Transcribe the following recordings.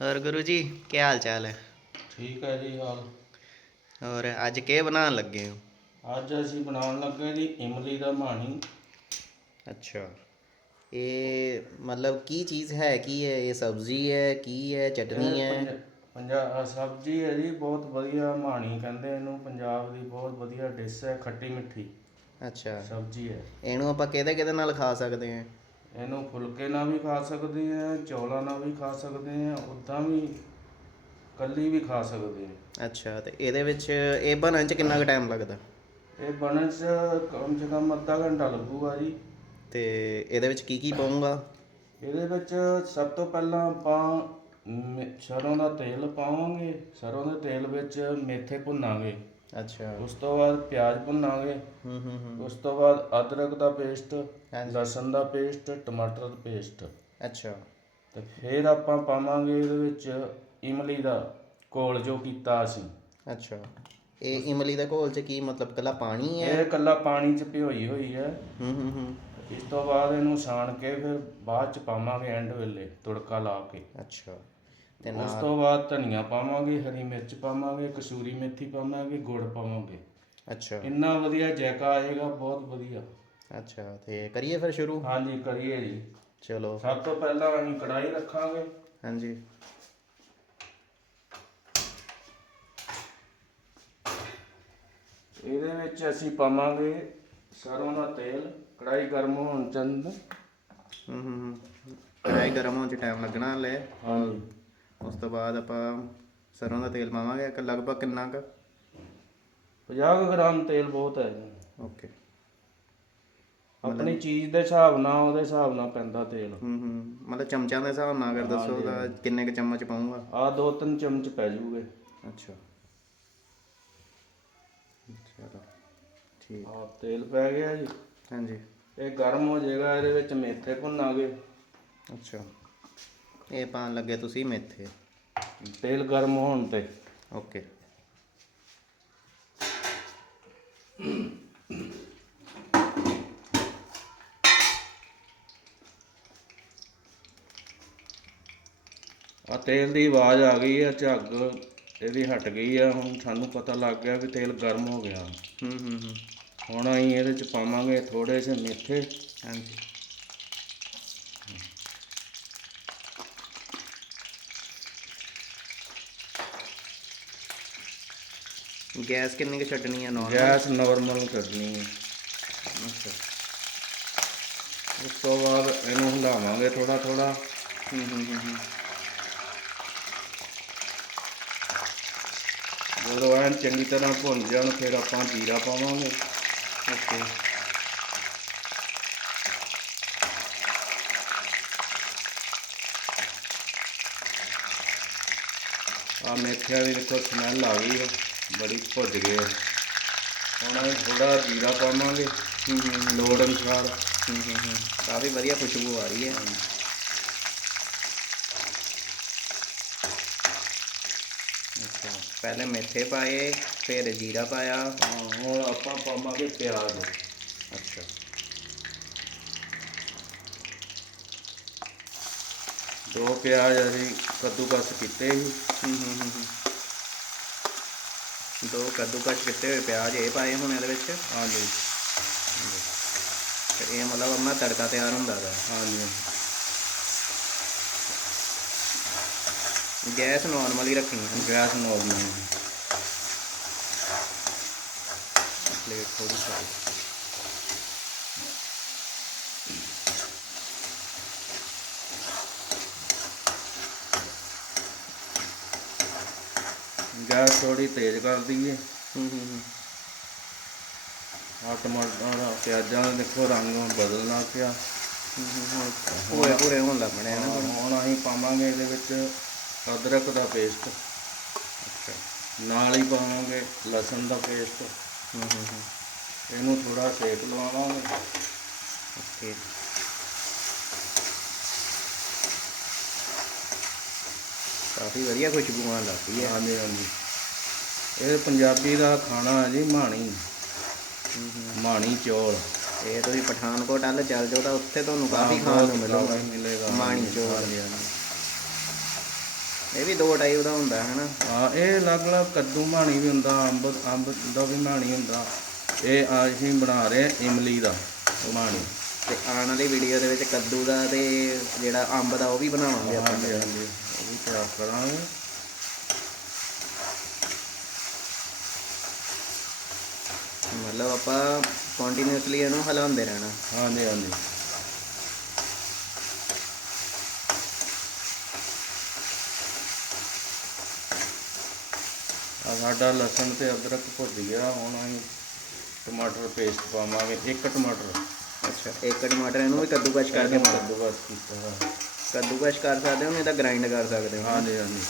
ਹੋਰ ਗੁਰੂ ਜੀ ਕੀ ਹਾਲ ਚਾਲ ਹੈ? ਠੀਕ ਹੈ ਜੀ ਹਾਲ। ਹੋਰ ਅੱਜ ਕੀ ਬਣਾਉਣ ਲੱਗੇ ਹੋ? ਅੱਜ ਅਸੀਂ ਬਣਾਉਣ ਲੱਗੇ ਜੀ ਇਮਲੀ ਦਾ ਮਾਣੀ। ਅੱਛਾ। ਇਹ ਮਤਲਬ ਕੀ ਚੀਜ਼ ਹੈ ਕੀ ਹੈ? ਇਹ ਸਬਜ਼ੀ ਹੈ ਕੀ ਹੈ ਚਟਨੀ ਹੈ? ਪੰਜਾਬ ਸਬਜ਼ੀ ਹੈ ਜੀ ਬਹੁਤ ਵਧੀਆ ਮਾਣੀ ਕਹਿੰਦੇ ਇਹਨੂੰ। ਪੰਜਾਬ ਦੀ ਬਹੁਤ ਵਧੀਆ ਡਿਸ਼ ਹੈ ਖੱਟੀ ਮਿੱਠੀ। ਅੱਛਾ। ਸਬਜ਼ੀ ਹੈ। ਇਹਨੂੰ ਆਪਾਂ ਕਿਹਦੇ ਕਿਹਦੇ ਨਾਲ ਖਾ ਸਕਦੇ ਹਾਂ? ਇਹਨੂੰ ਫੁਲਕੇ ਨਾਲ ਵੀ ਖਾ ਸਕਦੇ ਆ ਚੌਲਾਂ ਨਾਲ ਵੀ ਖਾ ਸਕਦੇ ਆ ਉਦਾਂ ਵੀ ਕੱਲੀ ਵੀ ਖਾ ਸਕਦੇ ਆ। ਅੱਛਾ ਤੇ ਇਹਦੇ ਵਿੱਚ ਇਹ ਬਣਨ ਚ ਕਿੰਨਾ ਕੁ ਟਾਈਮ ਲੱਗਦਾ? ਇਹ ਬਣਨ 'ਚ ਕਮ ਸੇ ਕਮ ਅੱਧਾ ਘੰਟਾ ਲੱਗੂਗਾ ਜੀ। ਤੇ ਇਹਦੇ ਵਿੱਚ ਕੀ ਕੀ ਪਾਉਂਗਾ? ਇਹਦੇ ਵਿੱਚ ਸਭ ਤੋਂ ਪਹਿਲਾਂ ਆਪਾਂ ਮੇ- ਸਰੋਂ ਦਾ ਤੇਲ ਪਾਵਾਂਗੇ। ਸਰੋਂ ਦੇ ਤੇਲ ਵਿੱਚ ਮੇਥੇ ਭੁੰਨਾਂਗੇ। ਅੱਛਾ। ਉਸ ਤੋਂ ਬਾਅਦ ਪਿਆਜ਼ ਭੁੰਨਾਂਗੇ। ਹੂੰ ਹੂੰ ਹੂੰ। ਉਸ ਤੋਂ ਬਾਅਦ ਅਦਰਕ ਦਾ ਪੇਸਟ। ਲਸਣ ਦਾ ਪੇਸਟ ਟਮਾਟਰ ਦਾ ਪੇਸਟ। ਅੱਛਾ। ਤੇ ਫਿਰ ਆਪਾਂ ਪਾਵਾਂਗੇ ਇਹਦੇ ਵਿੱਚ ਇਮਲੀ ਦਾ ਘੋਲ ਜੋ ਕੀਤਾ ਅਸੀਂ। ਅੱਛਾ। ਇਹ ਇਮਲੀ ਦੇ ਘੋਲ ਚ ਕੀ ਮਤਲਬ ਕੱਲਾ ਪਾਣੀ ਹੈ? ਇਹ ਕੱਲਾ ਪਾਣੀ 'ਚ ਭਿਓਈ ਹੋਈ ਹੈ। ਹੂੰ ਹੂੰ ਹੂੰ। ਇਸ ਤੋਂ ਬਾਅਦ ਇਹਨੂੰ ਛਾਣ ਕੇ ਫਿਰ ਬਾਅਦ 'ਚ ਪਾਵਾਂਗੇ ਐਂਡ ਵੇਲੇ ਤੁੜਕਾ ਲਾ ਕੇ। ਅੱਛਾ। ਤੇ ਉਸ ਨਾਲ ਤੋਂ ਬਾਅਦ ਧਨੀਆ ਪਾਵਾਂਗੇ ਹਰੀ ਮਿਰਚ ਪਾਵਾਂਗੇ ਕਸੂਰੀ ਮੇਥੀ ਪਾਵਾਂਗੇ ਗੁੜ ਪਾਵਾਂਗੇ। ਅੱਛਾ। ਇੰਨਾ ਵਧੀਆ ਜਾਇਕਾ ਆਏਗਾ ਬਹੁਤ ਵਧੀਆ। ਅੱਛਾ ਤੇ ਕਰੀਏ ਫਿਰ ਸ਼ੁਰੂ? ਹਾਂਜੀ ਕਰੀਏ ਜੀ। ਚਲੋ। ਸਭ ਤੋਂ ਪਹਿਲਾਂ ਅਸੀਂ ਕੜਾਈ ਰੱਖਾਂਗੇ। ਹਾਂਜੀ। ਇਹਦੇ ਵਿੱਚ ਅਸੀਂ ਪਾਵਾਂਗੇ ਸਰੋਂ ਦਾ ਤੇਲ। ਕੜਾਈ ਗਰਮ ਹੋਣ ਚੰਦ। ਹੂੰ ਹੂੰ ਹੂੰ। ਕੜਾਈ ਗਰਮ ਹੋਣ ਚ ਟਾਈਮ ਲੱਗਣਾ ਹਲੇ। ਹਾਂਜੀ। ਉਸ ਤੋਂ ਬਾਅਦ ਆਪਾਂ ਸਰੋਂ ਦਾ ਤੇਲ ਪਾਵਾਂਗੇ ਇੱਕ ਲਗਭਗ ਕਿੰਨਾ ਕੁ? 50 ਕੁ ਗ੍ਰਾਮ ਤੇਲ ਬਹੁਤ ਹੈ ਜੀ। ਓਕੇ। ਆਪਣੀ ਚੀਜ਼ ਦੇ ਹਿਸਾਬ ਨਾਲ ਉਹਦੇ ਹਿਸਾਬ ਨਾਲ ਪੈਂਦਾ ਤੇਲ। ਹੂੰ ਹੂੰ। ਮਤਲਬ ਚਮਚਾਂ ਦੇ ਹਿਸਾਬ ਨਾਲ ਅਗਰ ਦੱਸੋ ਤਾਂ ਕਿੰਨੇ ਕੁ ਚਮਚ ਪਾਉਂਗਾ ਆ ਦੋ ਤਿੰਨ ਚਮਚ ਪੈ ਜੂਗੇ। ਅੱਛਾ। ਚਲੋ ਠੀਕ। ਆ ਤੇਲ ਪੈ ਗਿਆ ਜੀ। ਹਾਂਜੀ। ਇਹ ਗਰਮ ਹੋ ਜਾਏਗਾ ਇਹਦੇ ਵਿੱਚ ਮੇਥੇ ਭੁੰਨਾਂਗੇ। ਅੱਛਾ। ਇਹ ਪਾਣ ਲੱਗੇ ਤੁਸੀਂ ਮੇਥੇ। ਤੇਲ ਗਰਮ ਹੋਣ ਤੇ। ਓਕੇ। ਆ ਤੇਲ ਦੀ ਆਵਾਜ਼ ਆ ਗਈ ਆ ਝੱਗ ਇਹਦੀ ਹਟ ਗਈ ਆ। ਹੁਣ ਸਾਨੂੰ ਪਤਾ ਲੱਗ ਗਿਆ ਵੀ ਤੇਲ ਗਰਮ ਹੋ ਗਿਆ। ਹੂੰ ਹੂੰ ਹੂੰ। ਹੁਣ ਅਸੀਂ ਇਹਦੇ ਚ ਪਾਵਾਂਗੇ ਥੋੜੇ ਜਿਹੇ ਮੇਥੇ। ਹਾਂਜੀ। ਗੈਸ ਕਿੰਨੀ ਕੁ ਛੱਡਣੀ ਹੈ ਨਾਰਮਲ ਗੈਸ ਨਾਰਮਲ ਕਰਨੀ ਹੈ ਅੱਛਾ। ਉਸ ਤੋਂ ਬਾਅਦ ਇਹਨੂੰ ਹਿਲਾਵਾਂਗੇ ਥੋੜਾ ਥੋੜਾ ਹੂੰ ਹੂੰ ਹੂੰ ਹੂੰ। ਜਦੋਂ ਐਨ ਚੰਗੀ ਤਰ੍ਹਾਂ ਭੁੰਨ ਜਾਣ ਫਿਰ ਆਪਾਂ ਜੀਰਾ ਪਾਵਾਂਗੇ। ਓਕੇ। ਆ ਮੇਥਿਆਂ ਦੀ ਦੇਖੋ ਸਮੈਲ ਆ ਗਈ ਆ। ਬੜੀ ਭੁੱਜ ਗਏ ਆ। ਹੁਣ ਥੋੜਾ ਜੀਰਾ ਪਾਵਾਂਗੇ। ਲੋੜ ਅਨੁਸਾਰ। ਹੂੰ ਹੂੰ ਹੂੰ। ਕਾਫੀ ਵਧੀਆ ਖੁਸ਼ਬੂ ਆ ਰਹੀ ਹੈ। ਅੱਛਾ। ਪਹਿਲੇ ਮੇਥੇ ਪਾਏ ਫਿਰ ਜੀਰਾ ਪਾਇਆ। ਹੁਣ ਆਪਾਂ ਪਾਵਾਂਗੇ ਪਿਆਜ਼। ਅੱਛਾ। ਦੋ ਪਿਆਜ਼ ਅਸੀਂ ਕੱਦੂਕਸ ਕੀਤੇ ਸੀ। ਹੂੰ ਹੂੰ ਹੂੰ। ਦੋ ਕੱਦੂਕਸ ਕੀਤੇ ਹੋਏ ਪਿਆਜ਼ ਇਹ ਪਾਏ ਹੁਣ ਇਹਦੇ ਵਿੱਚ। ਹਾਂਜੀ। ਤੇ ਇਹ ਮਤਲਬ ਆਪਣਾ ਤੜਕਾ ਤਿਆਰ ਹੁੰਦਾ ਦਾ ਹਾਂਜੀ। ਗੈਸ ਨਾਰਮਲ ਹੀ ਰੱਖਣੀ ਹੈ ਗੈਸ ਨੋਰਮਲ ਪਲੇਟ ਥੋੜੀ ਸਾਈ ਗੈਸ ਥੋੜੀ ਤੇਜ਼ ਕਰ ਦਈਏ। ਹੂੰ ਹੂੰ ਹੂੰ। ਆ ਟਮਾਟਰ ਪਿਆਜ਼ਾਂ ਦਾ ਦੇਖੋ ਰੰਗ ਬਦਲਣਾ ਪਿਆ। ਪੂਰੇ ਪੂਰੇ ਹੋਣ ਲੱਗ ਪਣੇ ਨਾ। ਹੁਣ ਅਸੀਂ ਪਾਵਾਂਗੇ ਇਹਦੇ ਵਿੱਚ ਅਦਰਕ ਦਾ ਪੇਸਟ। ਅੱਛਾ। ਨਾਲ ਹੀ ਪਾਵਾਂਗੇ ਲਸਣ ਦਾ ਪੇਸਟ। ਹੂੰ ਹੂੰ ਹੂੰ। ਇਹਨੂੰ ਥੋੜਾ ਸੇਕ ਲਵਾਵਾਂਗੇ ਓਕੇ ਕਾਫੀ ਵਧੀਆ ਖੁਸ਼ਬੂ ਆਉਣ ਲੱਗ ਪਈ ਹੈ। ਹਾਂਜੀ ਹਾਂਜੀ। ਇਹ ਪੰਜਾਬੀ ਦਾ ਖਾਣਾ ਹੈ ਜੀ ਮਾਣੀ। ਮਾਣੀ ਚੌਲ। ਇਹ ਤੁਸੀਂ ਪਠਾਨਕੋਟ ਵੱਲ ਚੱਲ ਜਾਓ ਤਾਂ ਉੱਥੇ ਤੁਹਾਨੂੰ ਕਾਫੀ ਖਾਣ ਨੂੰ ਮਿਲੂਗਾ। ਮਿਲੇਗਾ। ਮਾਣੀ ਹਾਂਜੀ। ਇਹ ਵੀ ਦੋ ਟਾਈਪ ਦਾ ਹੁੰਦਾ ਹੈ ਨਾ ਹਾਂ ਇਹ ਅਲੱਗ-ਅਲੱਗ ਕੱਦੂ ਮਾਣੀ ਵੀ ਹੁੰਦਾ ਅੰਬ ਅੰਬ ਦਾ ਵੀ ਮਾਣੀ ਹੁੰਦਾ। ਇਹ ਅਸੀਂ ਬਣਾ ਰਹੇ ਇਮਲੀ ਦਾ ਮਾਣੀ। ਤੇ ਆਉਣ ਵਾਲੀ ਵੀਡੀਓ ਦੇ ਵਿੱਚ ਕੱਦੂ ਦਾ ਤੇ ਜਿਹੜਾ ਅੰਬ ਦਾ ਉਹ ਵੀ ਬਣਾਵਾਂਗੇ ਆਪਾਂ। ਹਾਂਜੀ ਹਾਂਜੀ। ਉਹ ਵੀ ਤਿਆਰ ਕਰਾਂਗੇ। ਮਤਲਬ ਆਪਾਂ ਕੰਟੀਨਿਊਸਲੀ ਇਹਨੂੰ ਹਿਲਾਉਂਦੇ ਰਹਿਣਾ। ਹਾਂਜੀ ਹਾਂਜੀ। ਆ ਸਾਡਾ ਲਸਣ ਤੇ ਅਦਰਕ ਭੁੱਜ ਗਿਆ। ਹੁਣ ਅਸੀਂ ਟਮਾਟਰ ਪੇਸਟ ਪਾਵਾਂਗੇ। ਇੱਕ ਟਮਾਟਰ। ਅੱਛਾ ਇੱਕ ਟਮਾਟਰ ਇਹਨੂੰ ਵੀ ਕੱਦੂਕਸ਼ ਕਰਕੇ ਪਾ ਕੱਦੂਕਸ ਕੀਤਾ ਹੋਇਆ। ਕੱਦੂਕਸ਼ ਕਰ ਸਕਦੇ ਹੋ ਨਹੀਂ ਤਾਂ ਗ੍ਰਾਈਂਡ ਕਰ ਸਕਦੇ ਹੋ। ਹਾਂਜੀ ਹਾਂਜੀ।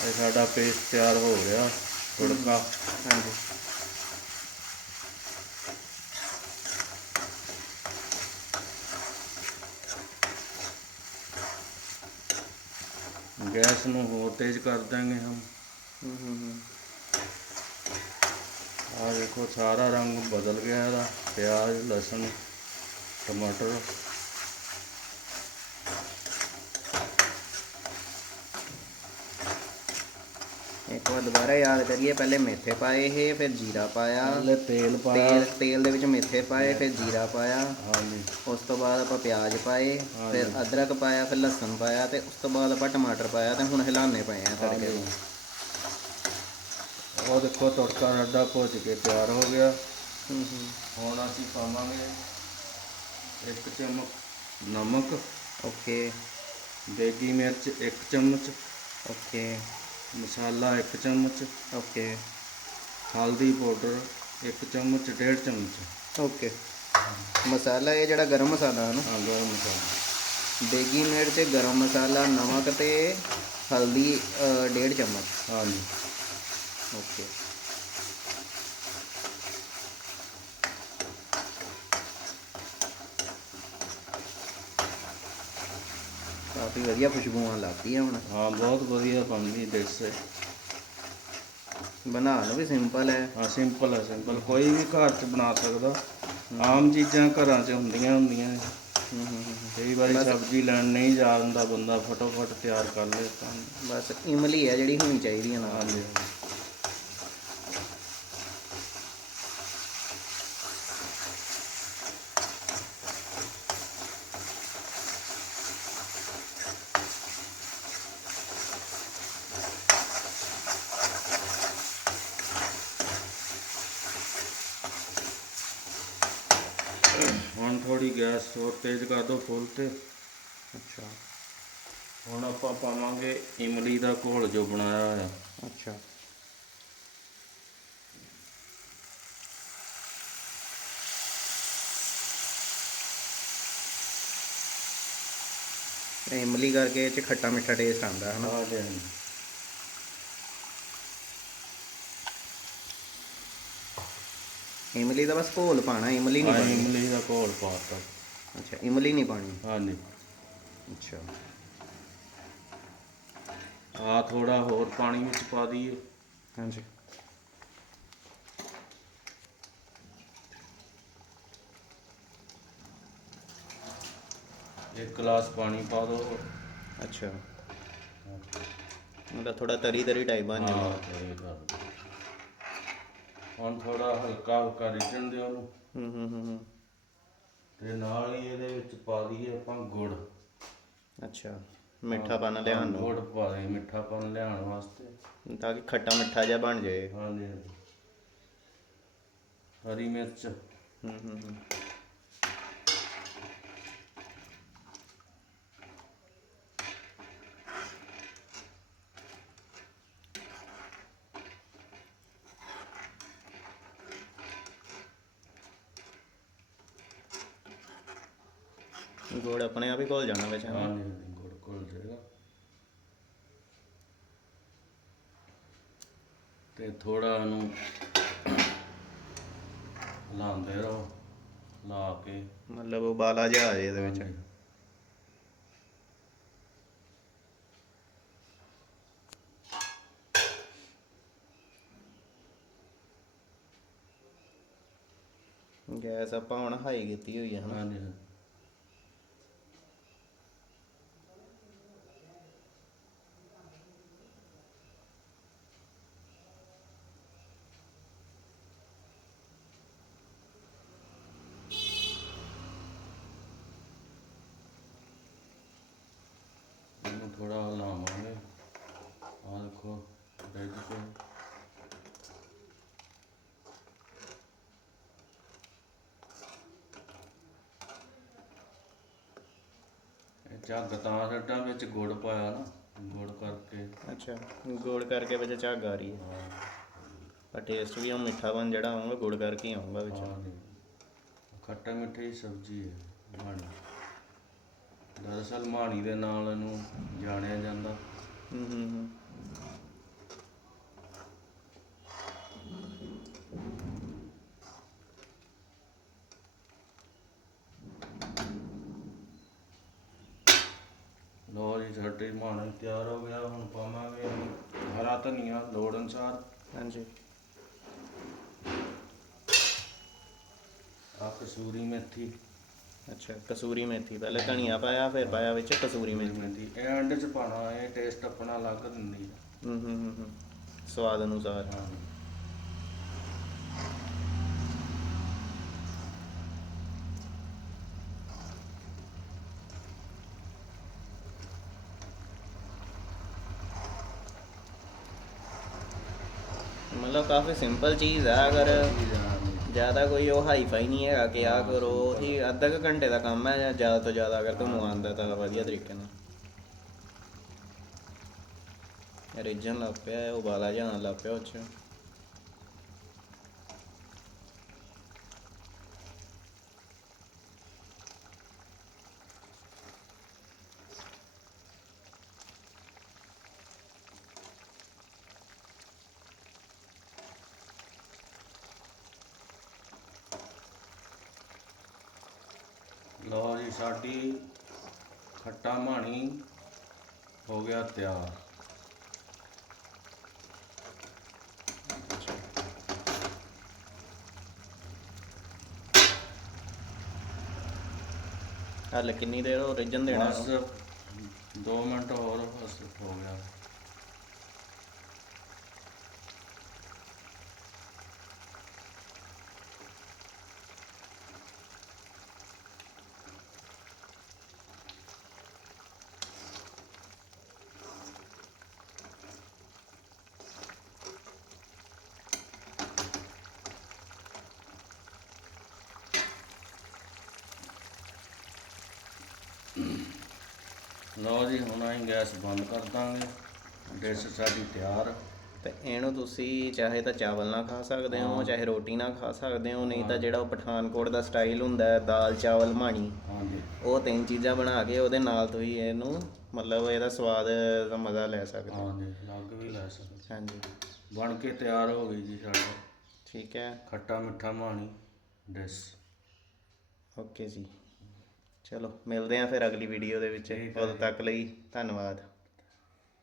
ਇਹ ਸਾਡਾ ਪੇਸਟ ਤਿਆਰ ਹੋ ਗਿਆ ਤੜਕਾ। ਹਾਂਜੀ। ਗੈਸ ਨੂੰ ਹੋਰ ਤੇਜ਼ ਕਰ ਦਾਂਗੇ ਹਮ। ਹੂੰ ਹੂੰ ਹੂੰ ਆ ਦੇਖੋ ਸਾਰਾ ਰੰਗ ਬਦਲ ਗਿਆ ਇਹਦਾ। ਪਿਆਜ਼ ਲਸਣ ਟਮਾਟਰ। ਇੱਕ ਵਾਰ ਦੁਬਾਰਾ ਯਾਦ ਕਰੀਏ ਪਹਿਲੇ ਮੇਥੇ ਪਾਏ ਇਹ ਫਿਰ ਜੀਰਾ ਪਾਇਆ। ਪਹਿਲੇ ਤੇਲ ਪਾਇਆ। ਤੇਲ ਤੇਲ ਦੇ ਵਿੱਚ ਮੇਥੇ ਪਾਏ ਫਿਰ ਜੀਰਾ ਪਾਇਆ। ਹਾਂਜੀ। ਉਸ ਤੋਂ ਬਾਅਦ ਆਪਾਂ ਪਿਆਜ਼ ਪਾਏ ਫਿਰ ਅਦਰਕ ਪਾਇਆ ਫਿਰ ਲਸਣ ਪਾਇਆ ਤੇ ਉਸ ਤੋਂ ਬਾਅਦ ਆਪਾਂ ਟਮਾਟਰ ਪਾਇਆ ਤੇ ਹੁਣ ਹਿਲਾਣੇ ਪਏ ਆ ਤੜਕੇ ਨੂੰ। ਉਹ ਦੇਖੋ ਤੜਕਾ ਸਾਡਾ ਭੁੱਜ ਕੇ ਤਿਆਰ ਹੋ ਗਿਆ। ਹੂੰ ਹੂੰ। ਹੁਣ ਅਸੀਂ ਪਾਵਾਂਗੇ ਇੱਕ ਚਮਚ ਨਮਕ। ਓਕੇ। ਦੇਗੀ ਮਿਰਚ ਇੱਕ ਚਮਚ। ਓਕੇ। ਮਸਾਲਾ ਇੱਕ ਚਮਚ। ਓਕੇ। ਹਲਦੀ ਪਾਊਡਰ ਇੱਕ ਚਮਚ ਡੇਢ ਚਮਚ। ਓਕੇ। ਮਸਾਲਾ ਇਹ ਜਿਹੜਾ ਗਰਮ ਮਸਾਲਾ ਹੈ ਨਾ? ਹਾਂ ਗਰਮ ਮਸਾਲਾ। ਦੇਗੀ ਮਿਰਚ ਗਰਮ ਮਸਾਲਾ ਨਮਕ ਤੇ ਹਲਦੀ ਡੇਢ ਚਮਚ। ਹਾਂਜੀ। ਓਕੇ ਕਾਫੀ ਵਧੀਆ ਖੁਸ਼ਬੂਆਂ ਲੱਗਦੀਆਂ ਹੁਣ। ਹਾਂ ਬਹੁਤ ਵਧੀਆ ਬਣਦੀ ਡਿਸ਼ ਹੈ। ਬਣਾਉਣ ਵੀ ਸਿੰਪਲ ਹੈ। ਹਾਂ ਸਿੰਪਲ ਹੈ ਸਿੰਪਲ ਕੋਈ ਵੀ ਘਰ 'ਚ ਬਣਾ ਸਕਦਾ। ਆਮ ਚੀਜ਼ਾਂ ਘਰਾਂ 'ਚ ਹੁੰਦੀਆਂ ਹੁੰਦੀਆਂ ਨੇ। ਹੂੰ ਹੂੰ ਹੂੰ ਕਈ ਵਾਰੀ ਸਬਜ਼ੀ ਲੈਣ ਨਹੀਂ ਜਾ ਹੁੰਦਾ ਬੰਦਾ ਫਟੋਫਟ ਤਿਆਰ ਕਰ ਲੇ ਤਾਂ। ਬਸ ਇਮਲੀ ਹੈ ਜਿਹੜੀ ਹੋਣੀ ਚਾਹੀਦੀ ਹੈ ਨਾਲ। ਹਾਂਜੀ ਹੁਣ ਥੋੜੀ ਗੈਸ ਹੋਰ ਤੇਜ਼ ਕਰ ਦਿਓ ਫੁੱਲ ਤੇ। ਅੱਛਾ। ਹੁਣ ਆਪਾਂ ਪਾਵਾਂਗੇ ਇਮਲੀ ਦਾ ਘੋਲ ਜੋ ਬਣਾਇਆ ਹੋਇਆ। ਅੱਛਾ। ਇਮਲੀ ਕਰਕੇ ਇਹ ਚ ਖੱਟਾ ਮਿੱਠਾ ਟੇਸਟ ਆਉਂਦਾ ਹੈ ਨਾ ਗਿਆ ਜੀ। ਇਮਲੀ ਦਾ ਬਸ ਘੋਲ ਪਾਣਾ ਇਮਲੀ ਨਹੀਂ ਪਾਣੀ ਇਮਲੀ ਦਾ ਘੋਲ ਪਾਤਾ। ਅੱਛਾ ਇਮਲੀ ਨਹੀਂ ਪਾਣੀ ਹਾਂਜੀ। ਅੱਛਾ। ਆ ਥੋੜਾ ਹੋਰ ਪਾਣੀ ਵਿੱਚ ਪਾ ਦਈਏ। ਹਾਂਜੀ। ਇੱਕ ਗਲਾਸ ਪਾਣੀ ਪਾ ਦਿਓ ਅੱਛਾ। ਮਤਲਬ ਥੋੜਾ ਤਰੀ ਤਰੀ ਟਾਈਪ ਬਣ ਜਾਂਦਾ ਹਾਂ ਇਹ ਕਰ ਦਿਓ। ਹੁਣ ਥੋੜਾ ਹਲਕਾ ਹਲਕਾ ਰਿੱਝਣ ਦਿਓ ਉਹਨੂੰ। ਹੂੰ ਹੂੰ ਹੂੰ ਤੇ ਨਾਲ ਹੀ ਇਹਦੇ ਵਿੱਚ ਪਾ ਦਈਏ ਆਪਾਂ ਗੁੜ। ਅੱਛਾ ਮਿੱਠਾ ਪਾਣਾ ਲਿਆਉਣ ਨੂੰ। ਗੁੜ ਪਾ ਦੇ ਮਿੱਠਾਪਨ ਲਿਆਉਣ ਵਾਸਤੇ। ਤਾਂ ਕਿ ਖੱਟਾ ਮਿੱਠਾ ਜਿਹਾ ਬਣ ਜਾਏ। ਹਾਂਜੀ ਹਰੀ ਮਿਰਚ। ਹੂੰ ਹੂੰ। ਹੂੰ ਗੁੜ ਆਪਣੇ ਆਪ ਹੀ ਘੁਲ ਜਾਣਾ ਵਿੱਚ ਹਨਾ? ਹਾਂਜੀ ਹਾਂਜੀ ਗੁੜ ਘੁਲ ਜਾਏਗਾ। ਤੇ ਥੋੜਾ ਇਹਨੂੰ ਲਾਉਂਦੇ ਰਹੋ ਲਾ ਕੇ। ਮਤਲਬ ਉਬਾਲਾ ਜਿਹਾ ਆ ਜਾਏ ਇਹਦੇ ਵਿੱਚ। ਗੈਸ ਆਪਾਂ ਹੁਣ ਹਾਈ ਕੀਤੀ ਹੋਈ ਹੈ ਹਨਾ? ਹਾਂਜੀ ਹਾਂਜੀ। ਥੋੜਾ ਹਲਾਵਾਂਗੇ ਆਹ ਦੇਖੋ ਰਿੱਝ ਕੇ। ਇਹ ਝੱਗ ਤਾਂ ਛੱਡਾਂ ਵਿੱਚ ਗੁੜ ਪਾਇਆ ਨਾ ਗੁੜ ਕਰਕੇ। ਅੱਛਾ ਗੁੜ ਕਰਕੇ ਵਿੱਚ ਝੱਗ ਆ ਰਹੀ ਹੈ। ਪਰ ਟੇਸਟ ਵੀ ਉਹ ਮਿੱਠਾਪਨ ਜਿਹੜਾ ਆਉਂਗਾ ਗੁੜ ਕਰਕੇ ਹੀ ਆਉਂਗਾ ਵਿੱਚ। ਹਾਂ ਜੀ। ਖੱਟਾ ਮਿੱਠੀ ਸਬਜ਼ੀ ਹੈ ਮਾਣੀ ਦਰਅਸਲ ਮਾਣੀ ਦੇ ਨਾਲ ਇਹਨੂੰ ਜਾਣਿਆ ਜਾਂਦਾ। ਹੂੰ ਹੂੰ ਹੂੰ। ਲੋ ਜੀ ਸਾਡੀ ਮਾਣੀ ਤਿਆਰ ਹੋ ਗਿਆ। ਹੁਣ ਪਾਵਾਂਗੇ ਹਰਾ ਧਨੀਆ ਲੋੜ ਅਨੁਸਾਰ। ਹਾਂਜੀ। ਆ ਕਸੂਰੀ ਮੇਥੀ। ਅੱਛਾ ਕਸੂਰੀ ਮੇਥੀ ਪਹਿਲੇ ਧਨੀਆ ਪਾਇਆ ਫਿਰ ਪਾਇਆ ਵਿੱਚ ਕਸੂਰੀ ਮੇਥੀ। ਮੇਥੀ ਇਹ ਅੰਡੇ ਚ ਪਾਣਾ ਇਹ ਟੇਸਟ ਆਪਣਾ ਅਲੱਗ ਦਿੰਦੀ ਹੈ ਹੂੰ ਹੂੰ ਹੂੰ ਹੂੰ ਸਵਾਦ ਅਨੁਸਾਰ। ਹਾਂ। ਮਤਲਬ ਕਾਫੀ ਸਿੰਪਲ ਚੀਜ਼ ਹੈ ਅਗਰ ਜ਼ਿਆਦਾ ਕੋਈ ਉਹ ਹਾਈਫਾਈ ਨਹੀਂ ਹੈਗਾ ਕਿ ਆ ਕਰੋ ਹੀ ਅੱਧਾ ਕੁ ਘੰਟੇ ਦਾ ਕੰਮ ਹੈ ਜਾਂ ਜ਼ਿਆਦਾ ਤੋਂ ਜ਼ਿਆਦਾ ਅਗਰ ਤੁਹਾਨੂੰ ਆਉਂਦਾ ਤਾਂ ਵਧੀਆ ਤਰੀਕੇ ਨਾਲ। ਰੀਜਨ ਲੱਗ ਪਿਆ ਹੈ, ਉਬਾਲਾ ਜਾਣ ਲੱਗ ਪਿਆ ਉਹ 'ਚ ਲੋ ਜੀ ਸਾਡੀ ਖੱਟਾ ਮਾਣੀ ਹੋ ਗਿਆ ਤਿਆਰ ਹਾਲੇ ਕਿੰਨੀ ਦੇਰ ਉਹ ਰਿਜਨ ਦੇਣਾ ਬਸ ਇਹਨੂੰ? 2 ਮਿੰਟ ਹੋਰ ਬਸ ਹੋ ਗਿਆ ਲਓ ਜੀ ਹੁਣ ਅਸੀਂ ਗੈਸ ਬੰਦ ਕਰ ਦਾਂਗੇ। ਡਿਸ਼ ਸਾਡੀ ਤਿਆਰ। ਤੇ ਇਹਨੂੰ ਤੁਸੀਂ ਚਾਹੇ ਤਾਂ ਚਾਵਲ ਨਾਲ ਖਾ ਸਕਦੇ ਹੋ ਚਾਹੇ ਰੋਟੀ ਨਾਲ ਖਾ ਸਕਦੇ ਹੋ ਨਹੀਂ ਤਾਂ ਜਿਹੜਾ ਉਹ ਪਠਾਨਕੋਟ ਦਾ ਸਟਾਈਲ ਹੁੰਦਾ ਹੈ ਦਾਲ ਚਾਵਲ ਮਾਣੀ ਹਾਂਜੀ। ਉਹ ਤਿੰਨ ਚੀਜ਼ਾਂ ਬਣਾ ਕੇ ਉਹਦੇ ਨਾਲ ਤੁਸੀਂ ਇਹਨੂੰ ਮਤਲਬ ਇਹਦਾ ਸਵਾਦ ਦਾ ਮਜ਼ਾ ਲੈ ਸਕਦੇ ਹੋ। ਹਾਂਜੀ ਲੱਗ ਵੀ ਲੈ ਸਕਦੇ ਹਾਂਜੀ। ਬਣ ਕੇ ਤਿਆਰ ਹੋ ਗਈ ਜੀ ਸਾਡਾ। ਠੀਕ ਹੈ। ਖੱਟਾ ਮਿੱਠਾ ਮਾਣੀ ਡਿਸ਼। ਓਕੇ ਜੀ। ਚਲੋ ਮਿਲਦੇ ਹਾਂ ਫਿਰ ਅਗਲੀ ਵੀਡੀਓ ਦੇ ਵਿੱਚ। ਉਦੋਂ ਤੱਕ ਲਈ ਧੰਨਵਾਦ।